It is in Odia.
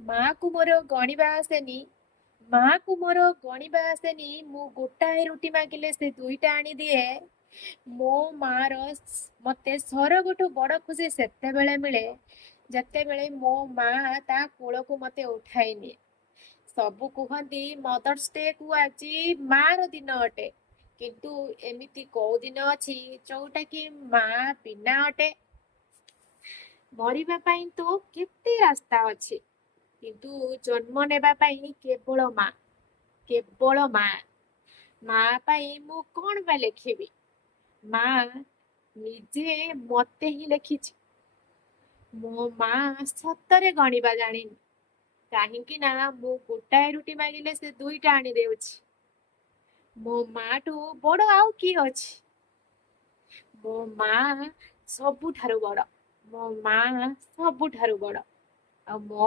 माँ को मोर गणिबा आसेनी। माँ को मोर गणिबा आसेनी। मु गोटाए रुटी मागिले से दुईटा आनी दिए। मो मार मते सरगठु बड़ खुशी सेतेबेले मिले जेतेबेले मो माँ ता कोलको मते उठाई निए। ସବୁ କୁହନ୍ତି ମଦର୍ସ ଡେ କୁ ଆଜି ମାର ଦିନ ଅଟେ, କିନ୍ତୁ ଏମିତି କୋଉ ଦିନ ଅଛି ଯୋଉଟା କି ମା ବିନା ଅଟେ? ମରିବା ପାଇଁ ତ କେତେ ରାସ୍ତା ଅଛି, କିନ୍ତୁ ଜନ୍ମ ନେବା ପାଇଁ କେବଳ ମା, କେବଳ ମା। ମା ପାଇଁ ମୁଁ କଣ ବା ଲେଖିବି? ମା ନିଜେ ମତେ ହିଁ ଲେଖିଛି। ମୋ ମା ସତରେ ଗଣିବା ଜାଣିନି, କାହିଁକି ନା ମୁଁ ଗୋଟାଏ ରୁଟି ମାଗିଲେ ସେ ଦୁଇଟା ଆଣି ଦେଉଛି। ମୋ ମାଠୁ ବଡ ଆଉ କିଏ ଅଛି? ମୋ ମା ସବୁଠାରୁ ବଡ। ମୋ ମା ସବୁଠାରୁ ବଡ। ଆଉ ମୋ